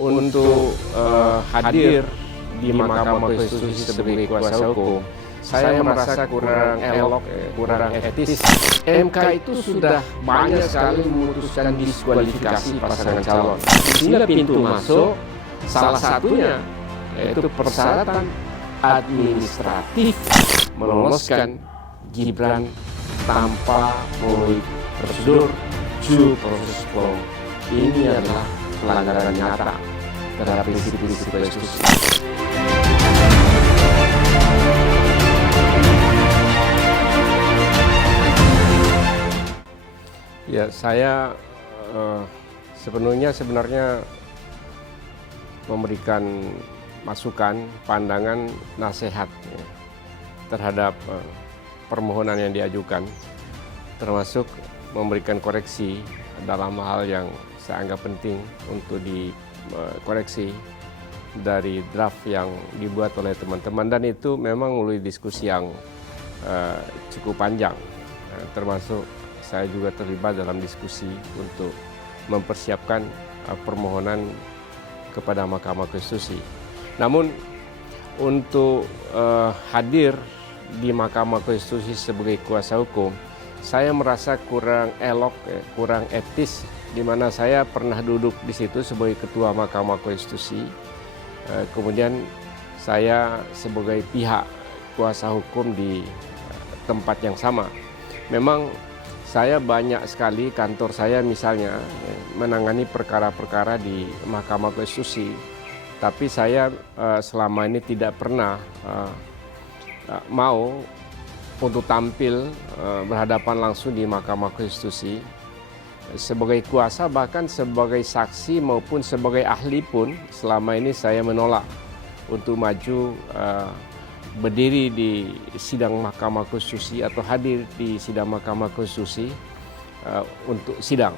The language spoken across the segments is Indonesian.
untuk hadir di Mahkamah Konstitusi sebagai kuasa hukum, saya merasa kurang elok, kurang etis. MK itu sudah banyak sekali memutuskan diskualifikasi pasangan calon. Inilah pintu masuk, salah satunya yaitu persyaratan administratif meloloskan Gibran tanpa melalui prosedur due process law. Ini adalah pelanggaran nyata terhadap prinsip-prinsip konstitusi. Ya, saya sebenarnya memberikan masukan, pandangan, nasihat ya, terhadap permohonan yang diajukan, termasuk memberikan koreksi dalam hal yang saya anggap penting untuk dikoreksi dari draft yang dibuat oleh teman-teman, dan itu memang melalui diskusi yang cukup panjang, termasuk saya juga terlibat dalam diskusi untuk mempersiapkan permohonan kepada Mahkamah Konstitusi. Namun untuk hadir di Mahkamah Konstitusi sebagai kuasa hukum, saya merasa kurang elok, kurang etis, di mana saya pernah duduk di situ sebagai ketua Mahkamah Konstitusi. Kemudian saya sebagai pihak kuasa hukum di tempat yang sama. Memang saya banyak sekali, kantor saya misalnya menangani perkara-perkara di Mahkamah Konstitusi, tapi saya selama ini tidak pernah mau untuk tampil berhadapan langsung di Mahkamah Konstitusi sebagai kuasa, bahkan sebagai saksi maupun sebagai ahli pun selama ini saya menolak untuk maju berdiri di sidang Mahkamah Konstitusi atau hadir di sidang Mahkamah Konstitusi untuk sidang.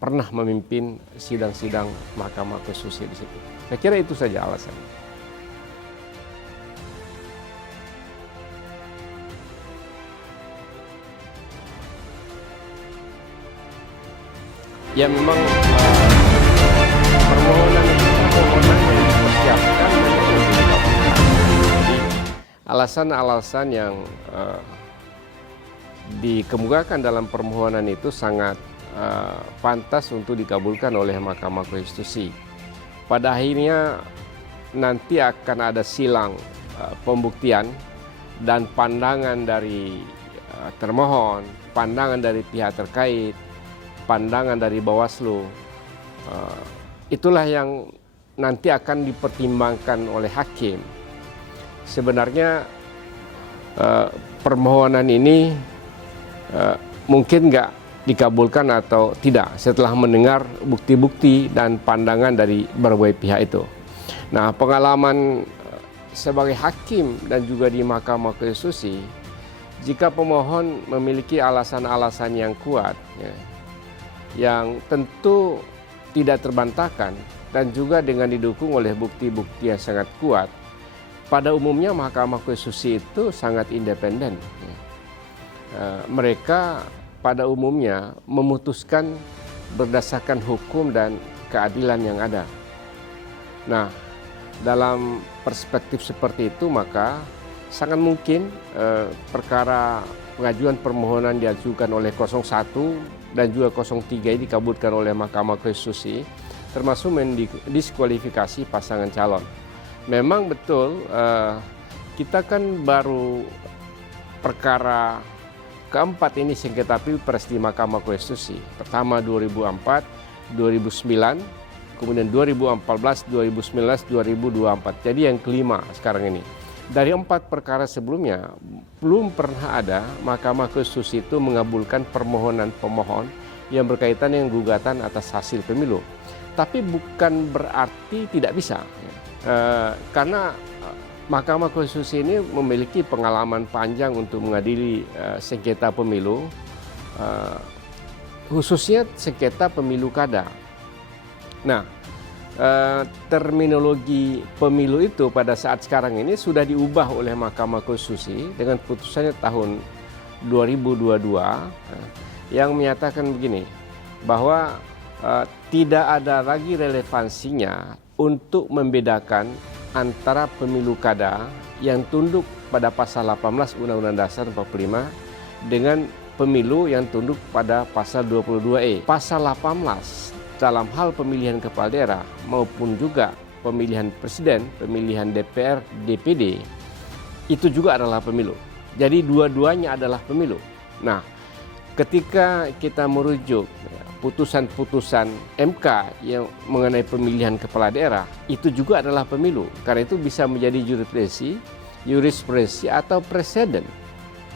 Pernah memimpin sidang-sidang Mahkamah Konstitusi di situ. Saya kira itu saja alasannya. Ya memang permohonan yang dipersiapkan alasan-alasan yang dikemukakan dalam permohonan itu sangat pantas untuk dikabulkan oleh Mahkamah Konstitusi. Pada akhirnya nanti akan ada silang pembuktian dan pandangan dari termohon, pandangan dari pihak terkait, pandangan dari Bawaslu. Itulah yang nanti akan dipertimbangkan oleh hakim. Sebenarnya permohonan ini mungkin nggak dikabulkan atau tidak setelah mendengar bukti-bukti dan pandangan dari berbagai pihak itu. Nah, pengalaman sebagai hakim dan juga di Mahkamah Konstitusi, jika pemohon memiliki alasan-alasan yang kuat, ya, yang tentu tidak terbantahkan dan juga dengan didukung oleh bukti-bukti yang sangat kuat, pada umumnya Mahkamah Konstitusi itu sangat independen. Mereka pada umumnya memutuskan berdasarkan hukum dan keadilan yang ada. Nah, dalam perspektif seperti itu maka sangat mungkin perkara pengajuan permohonan diajukan oleh 01 dan juga 03 ini dikabulkan oleh Mahkamah Konstitusi, termasuk mendiskualifikasi pasangan calon. Memang betul kita kan baru perkara keempat ini sengketa Pilpres di Mahkamah Konstitusi. Pertama 2004, 2009, kemudian 2014, 2019, 2024. Jadi yang kelima sekarang ini. Dari 4 perkara sebelumnya, belum pernah ada Mahkamah Konstitusi itu mengabulkan permohonan pemohon yang berkaitan dengan gugatan atas hasil pemilu. Tapi bukan berarti tidak bisa. Karena Mahkamah Konstitusi ini memiliki pengalaman panjang untuk mengadili sengketa pemilu, khususnya sengketa pemilu kada. Nah, terminologi pemilu itu pada saat sekarang ini sudah diubah oleh Mahkamah Konstitusi dengan putusannya tahun 2022 yang menyatakan begini, bahwa tidak ada lagi relevansinya untuk membedakan antara pemilu kada yang tunduk pada pasal 18 Undang-Undang Dasar 45 dengan pemilu yang tunduk pada pasal 22E. Pasal 18 dalam hal pemilihan kepala daerah maupun juga pemilihan presiden, pemilihan DPR, DPD, itu juga adalah pemilu. Jadi dua-duanya adalah pemilu. Nah, ketika kita merujuk putusan-putusan MK yang mengenai pemilihan kepala daerah, itu juga adalah pemilu. Karena itu bisa menjadi jurisprudensi atau presiden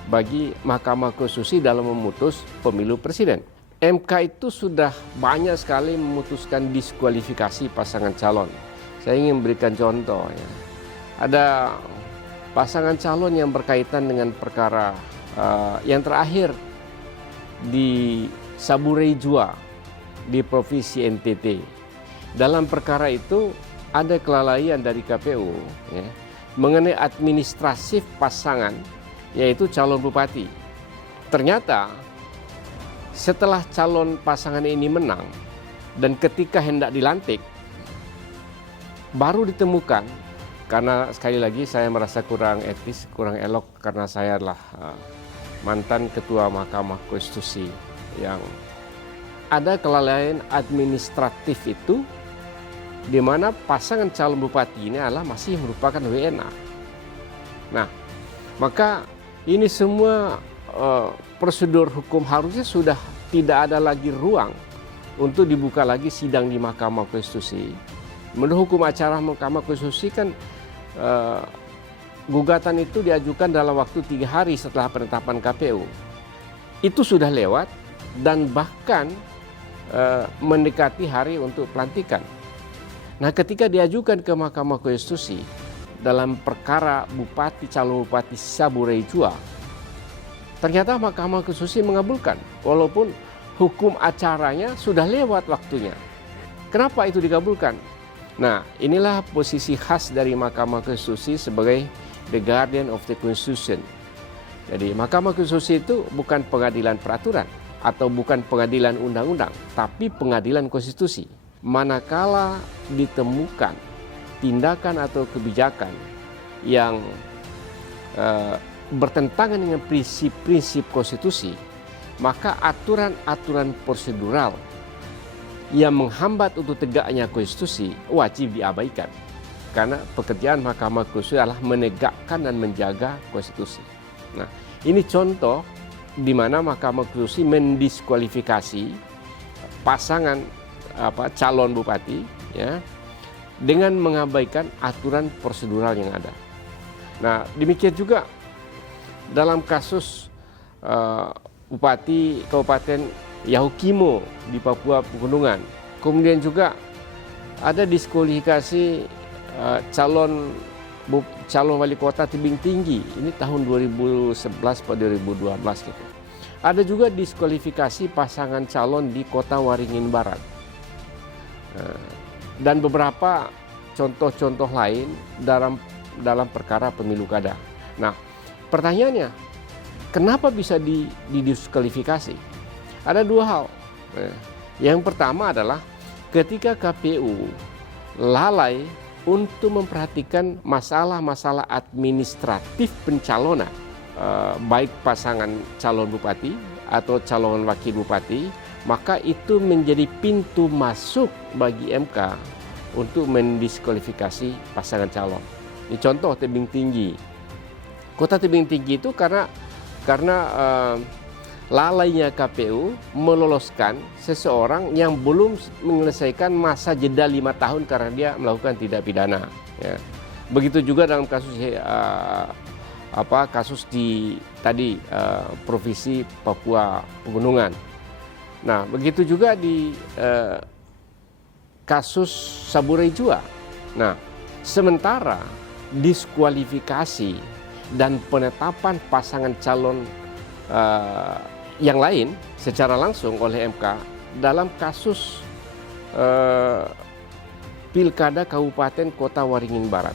bagi Mahkamah Konstitusi dalam memutus pemilu presiden. MK itu sudah banyak sekali memutuskan diskualifikasi pasangan calon. Saya ingin memberikan contoh. Ya. Ada pasangan calon yang berkaitan dengan perkara yang terakhir di Saburei Jua di Provinsi NTT. Dalam perkara itu ada kelalaian dari KPU ya, mengenai administratif pasangan, yaitu calon bupati. Ternyata setelah calon pasangan ini menang dan ketika hendak dilantik, baru ditemukan, karena sekali lagi saya merasa kurang etis, kurang elok karena saya adalah mantan ketua Mahkamah Konstitusi, yang ada kelalaian administratif itu di mana pasangan calon bupati ini adalah masih merupakan WNA. Nah, maka ini semua prosedur hukum harusnya sudah tidak ada lagi ruang untuk dibuka lagi sidang di Mahkamah Konstitusi. Menurut hukum acara Mahkamah Konstitusi kan gugatan itu diajukan dalam waktu 3 hari setelah penetapan KPU. Itu sudah lewat dan bahkan mendekati hari untuk pelantikan. Nah, ketika diajukan ke Mahkamah Konstitusi dalam perkara calon bupati Saburei Jua, ternyata Mahkamah Konstitusi mengabulkan walaupun hukum acaranya sudah lewat waktunya. Kenapa itu dikabulkan? Nah, inilah posisi khas dari Mahkamah Konstitusi sebagai the guardian of the Constitution. Jadi Mahkamah Konstitusi itu bukan pengadilan peraturan atau bukan pengadilan undang-undang, tapi pengadilan konstitusi. Manakala ditemukan tindakan atau kebijakan yang bertentangan dengan prinsip-prinsip konstitusi, maka aturan-aturan prosedural yang menghambat untuk tegaknya konstitusi wajib diabaikan. Karena pekerjaan Mahkamah Konstitusi adalah menegakkan dan menjaga konstitusi. Nah, ini contoh di mana Mahkamah Konstitusi mendiskualifikasi pasangan calon bupati ya, dengan mengabaikan aturan prosedural yang ada. Nah, demikian juga dalam kasus Bupati Kabupaten Yahukimo di Papua Pegunungan. Kemudian juga ada diskualifikasi calon wali kota Tebing Tinggi, ini tahun 2011 pada 2012 gitu. Ada juga diskualifikasi pasangan calon di Kota Waringin Barat. Dan beberapa contoh-contoh lain dalam perkara pemilu kada. Nah, pertanyaannya, kenapa bisa didiskualifikasi? Ada dua hal. Yang pertama adalah ketika KPU lalai untuk memperhatikan masalah-masalah administratif pencalonan, baik pasangan calon bupati atau calon wakil bupati, maka itu menjadi pintu masuk bagi MK untuk mendiskualifikasi pasangan calon. Ini contoh Tebing Tinggi. Kota Tebing Tinggi itu karena lalainya KPU meloloskan seseorang yang belum menyelesaikan masa jeda 5 tahun karena dia melakukan tindak pidana. Ya. Begitu juga dalam kasus kasus di Provinsi Papua Pegunungan. Nah, begitu juga di kasus Saburei Jua. Nah, sementara diskualifikasi dan penetapan pasangan calon yang lain secara langsung oleh MK dalam kasus Pilkada Kabupaten Kota Waringin Barat.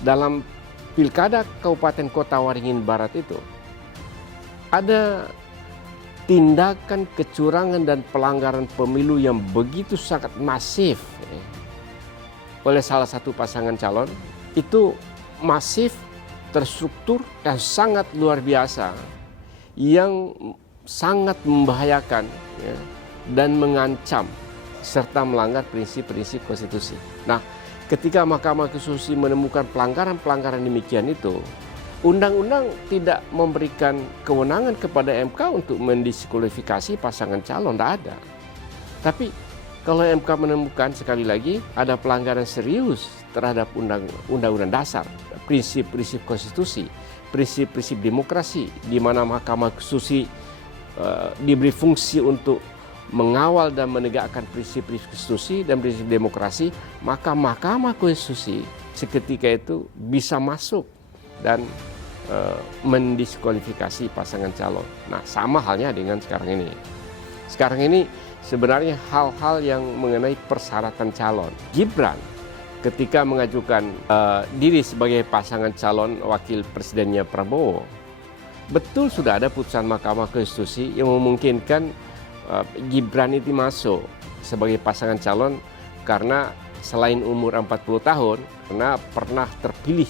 Dalam Pilkada Kabupaten Kota Waringin Barat itu ada tindakan kecurangan dan pelanggaran pemilu yang begitu sangat masif oleh salah satu pasangan calon, itu masif, terstruktur, dan sangat luar biasa, yang sangat membahayakan dan mengancam serta melanggar prinsip-prinsip konstitusi. Nah, ketika Mahkamah Konstitusi menemukan pelanggaran-pelanggaran demikian itu, undang-undang tidak memberikan kewenangan kepada MK untuk mendiskualifikasi pasangan calon, tidak ada. Tapi kalau MK menemukan, sekali lagi, ada pelanggaran serius terhadap undang-undang dasar, prinsip-prinsip konstitusi, prinsip-prinsip demokrasi, di mana Mahkamah Konstitusi diberi fungsi untuk mengawal dan menegakkan prinsip-prinsip konstitusi dan prinsip demokrasi, maka Mahkamah Konstitusi seketika itu bisa masuk dan mendiskualifikasi pasangan calon. Nah, sama halnya dengan sekarang ini. Sekarang ini sebenarnya hal-hal yang mengenai persyaratan calon. Gibran ketika mengajukan diri sebagai pasangan calon wakil presidennya Prabowo, betul sudah ada putusan Mahkamah Konstitusi yang memungkinkan Gibran itu masuk sebagai pasangan calon karena selain umur 40 tahun, karena pernah terpilih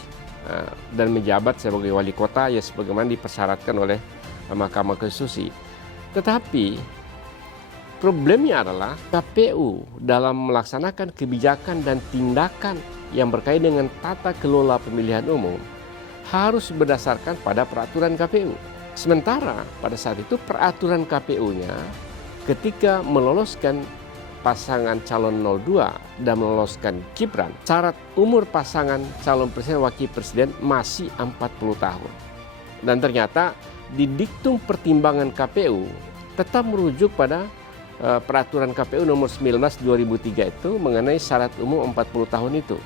dan menjabat sebagai wali kota ya sebagaimana dipersyaratkan oleh Mahkamah Konstitusi. Tetapi problemnya adalah KPU dalam melaksanakan kebijakan dan tindakan yang berkaitan dengan tata kelola pemilihan umum harus berdasarkan pada peraturan KPU. Sementara pada saat itu peraturan KPU-nya ketika meloloskan pasangan calon 02 dan meloloskan Gibran, syarat umur pasangan calon presiden wakil presiden masih 40 tahun. Dan ternyata di diktum pertimbangan KPU tetap merujuk pada peraturan KPU nomor 19 2003 itu mengenai syarat umur 40 tahun itu.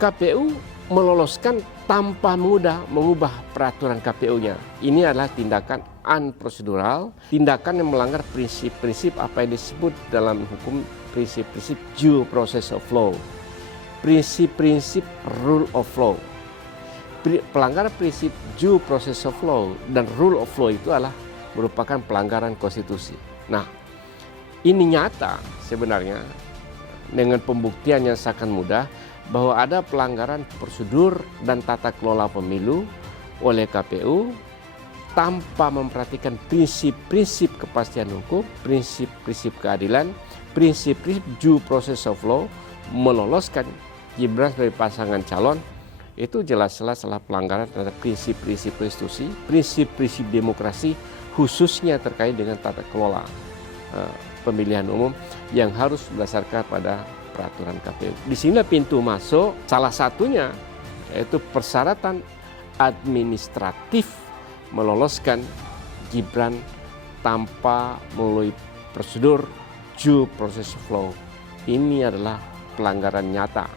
KPU meloloskan tanpa mudah mengubah peraturan KPU-nya. Ini adalah tindakan unprocedural, tindakan yang melanggar prinsip-prinsip apa yang disebut dalam hukum prinsip-prinsip due process of law, prinsip-prinsip rule of law. Pelanggaran prinsip due process of law dan rule of law itu adalah merupakan pelanggaran konstitusi. Nah, ini nyata sebenarnya dengan pembuktian yang sangat mudah bahwa ada pelanggaran prosedur dan tata kelola pemilu oleh KPU tanpa memperhatikan prinsip-prinsip kepastian hukum, prinsip-prinsip keadilan, prinsip-prinsip due process of law, meloloskan Gibran sebagai pasangan calon. Itu jelas-jelas adalah pelanggaran terhadap prinsip-prinsip konstitusi, prinsip-prinsip demokrasi, khususnya terkait dengan tata kelola pemilihan umum yang harus berdasarkan pada peraturan KPU. Di sini pintu masuk, salah satunya yaitu persyaratan administratif meloloskan Gibran tanpa melalui prosedur due process of law. Ini adalah pelanggaran nyata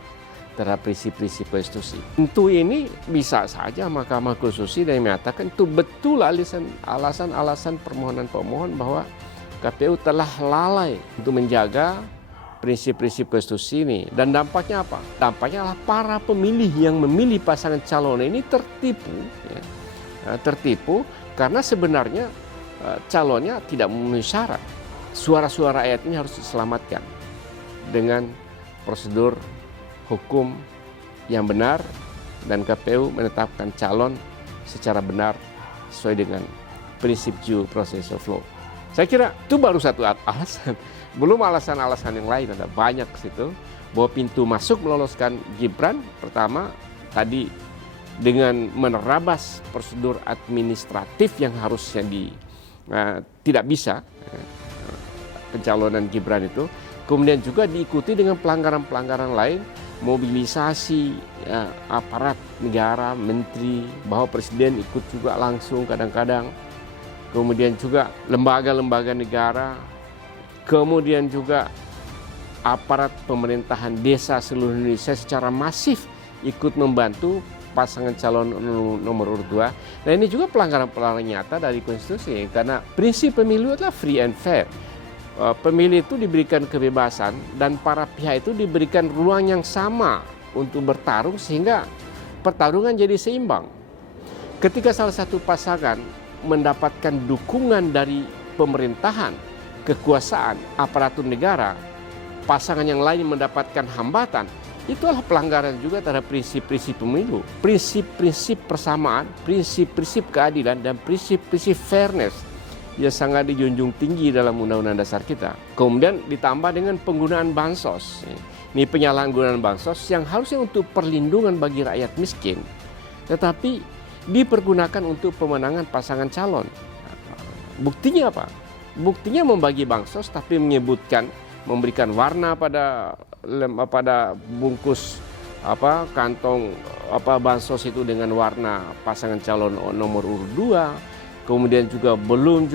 terhadap prinsip-prinsip konstitusi. Tentu ini bisa saja Mahkamah Konstitusi dan menyatakan itu betul alasan-alasan permohonan pemohon bahwa KPU telah lalai untuk menjaga prinsip-prinsip konstitusi ini. Dan dampaknya apa? Dampaknya adalah para pemilih yang memilih pasangan calon ini tertipu. Tertipu karena sebenarnya calonnya tidak memenuhi syarat. Suara-suara rakyat ini harus diselamatkan dengan prosedur hukum yang benar dan KPU menetapkan calon secara benar sesuai dengan prinsip due process of law. Saya kira itu baru satu alasan. Belum alasan-alasan yang lain, ada banyak ke situ. Bahwa pintu masuk meloloskan Gibran, pertama tadi dengan menerabas prosedur administratif yang harusnya tidak bisa pencalonan Gibran itu. Kemudian juga diikuti dengan pelanggaran-pelanggaran lain, mobilisasi aparat negara, menteri, bahwa presiden ikut juga langsung kadang-kadang. Kemudian juga lembaga-lembaga negara, kemudian juga aparat pemerintahan desa seluruh Indonesia secara masif ikut membantu pasangan calon nomor urut 2. Nah, ini juga pelanggaran-pelanggaran nyata dari konstitusi karena prinsip pemilu adalah free and fair. Pemilih itu diberikan kebebasan dan para pihak itu diberikan ruang yang sama untuk bertarung sehingga pertarungan jadi seimbang. Ketika salah satu pasangan mendapatkan dukungan dari pemerintahan, kekuasaan, aparatur negara, pasangan yang lain mendapatkan hambatan, itu adalah pelanggaran juga terhadap prinsip-prinsip pemilu, prinsip-prinsip persamaan, prinsip-prinsip keadilan, dan prinsip-prinsip fairness yang sangat dijunjung tinggi dalam Undang-Undang Dasar kita. Kemudian ditambah dengan penggunaan bansos. Ini penyalahgunaan bansos yang harusnya untuk perlindungan bagi rakyat miskin, tetapi dipergunakan untuk pemenangan pasangan calon. Buktinya apa? Buktinya membagi bansos tapi menyebutkan, memberikan warna pada bungkus kantong bansos itu dengan warna pasangan calon nomor urut 2. Kemudian belum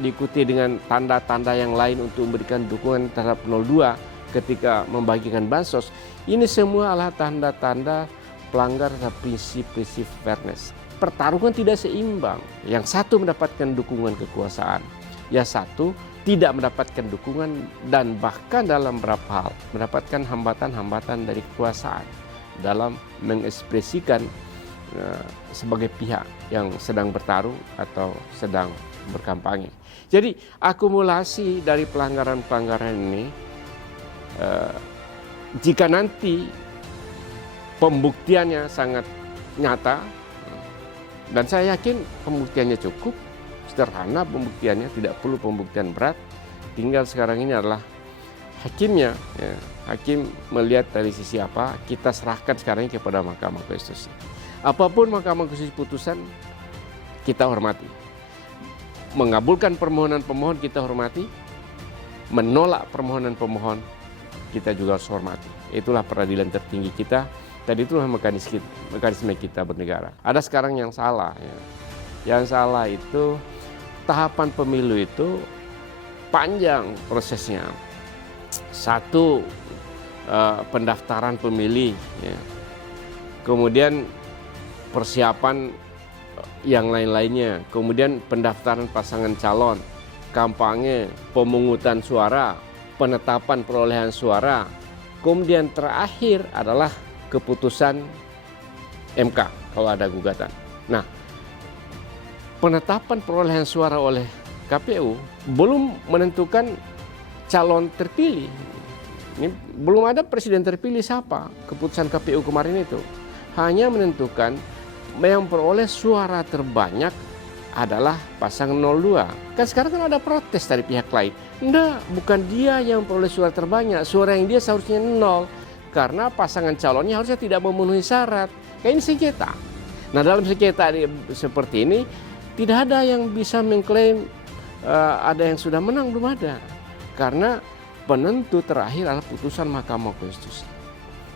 diikuti dengan tanda-tanda yang lain untuk memberikan dukungan terhadap 02 ketika membagikan bansos. Ini semua adalah tanda-tanda pelanggar terhadap prinsip-prinsip fairness. Pertarungan tidak seimbang. Yang satu mendapatkan dukungan kekuasaan, yang satu tidak mendapatkan dukungan, dan bahkan dalam beberapa hal mendapatkan hambatan-hambatan dari kekuasaan dalam mengekspresikan sebagai pihak yang sedang bertarung atau sedang berkampanye. Jadi akumulasi dari pelanggaran-pelanggaran ini, jika nanti pembuktiannya sangat nyata, dan saya yakin pembuktiannya cukup sederhana, pembuktiannya tidak perlu pembuktian berat, tinggal sekarang ini adalah hakimnya, hakim melihat dari sisi apa, kita serahkan sekarang ini kepada Mahkamah Konstitusi. Apapun Mahkamah Konstitusi putusan, kita hormati. Mengabulkan permohonan pemohon, kita hormati. Menolak permohonan pemohon, kita juga harus hormati. Itulah peradilan tertinggi kita, dan itulah mekanisme kita bernegara. Ada sekarang yang salah. Yang salah itu tahapan pemilu itu panjang prosesnya. Satu, pendaftaran pemilih, kemudian persiapan yang lain-lainnya, kemudian pendaftaran pasangan calon, kampanye, pemungutan suara, penetapan perolehan suara, kemudian terakhir adalah keputusan MK kalau ada gugatan. Nah, penetapan perolehan suara oleh KPU belum menentukan calon terpilih. Ini belum ada presiden terpilih siapa. Keputusan KPU kemarin itu hanya menentukan yang peroleh suara terbanyak adalah pasangan 02. Kan sekarang kan ada protes dari pihak lain. Enggak, bukan dia yang peroleh suara terbanyak. Suara yang dia seharusnya 0. Karena pasangan calonnya harusnya tidak memenuhi syarat. Kayak ini sengketa. Nah, dalam sengketa seperti ini tidak ada yang bisa mengklaim ada yang sudah menang, belum ada. Karena penentu terakhir adalah putusan Mahkamah Konstitusi.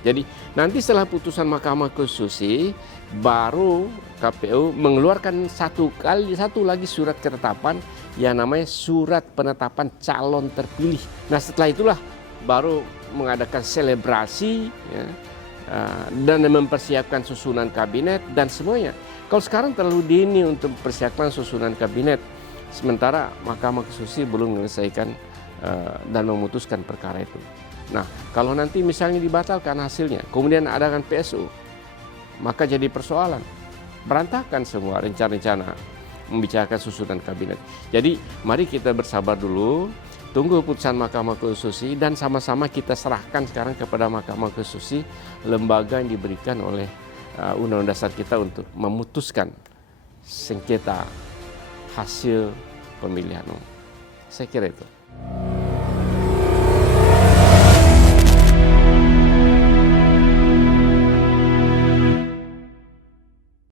Jadi nanti setelah putusan Mahkamah Konstitusi baru KPU mengeluarkan satu lagi surat ketetapan yang namanya surat penetapan calon terpilih. Nah, setelah itulah baru mengadakan selebrasi dan mempersiapkan susunan kabinet dan semuanya. Kalau sekarang terlalu dini untuk persiapan susunan kabinet, sementara Mahkamah Konstitusi belum menyelesaikan dan memutuskan perkara itu. Nah, kalau nanti misalnya dibatalkan hasilnya, kemudian adakan PSU, maka jadi persoalan. Berantakan semua rencana-rencana membicarakan susunan kabinet. Jadi mari kita bersabar dulu, tunggu putusan Mahkamah Konstitusi, dan sama-sama kita serahkan sekarang kepada Mahkamah Konstitusi, lembaga yang diberikan oleh Undang-Undang Dasar kita untuk memutuskan sengketa hasil pemilihan umum. Saya kira itu.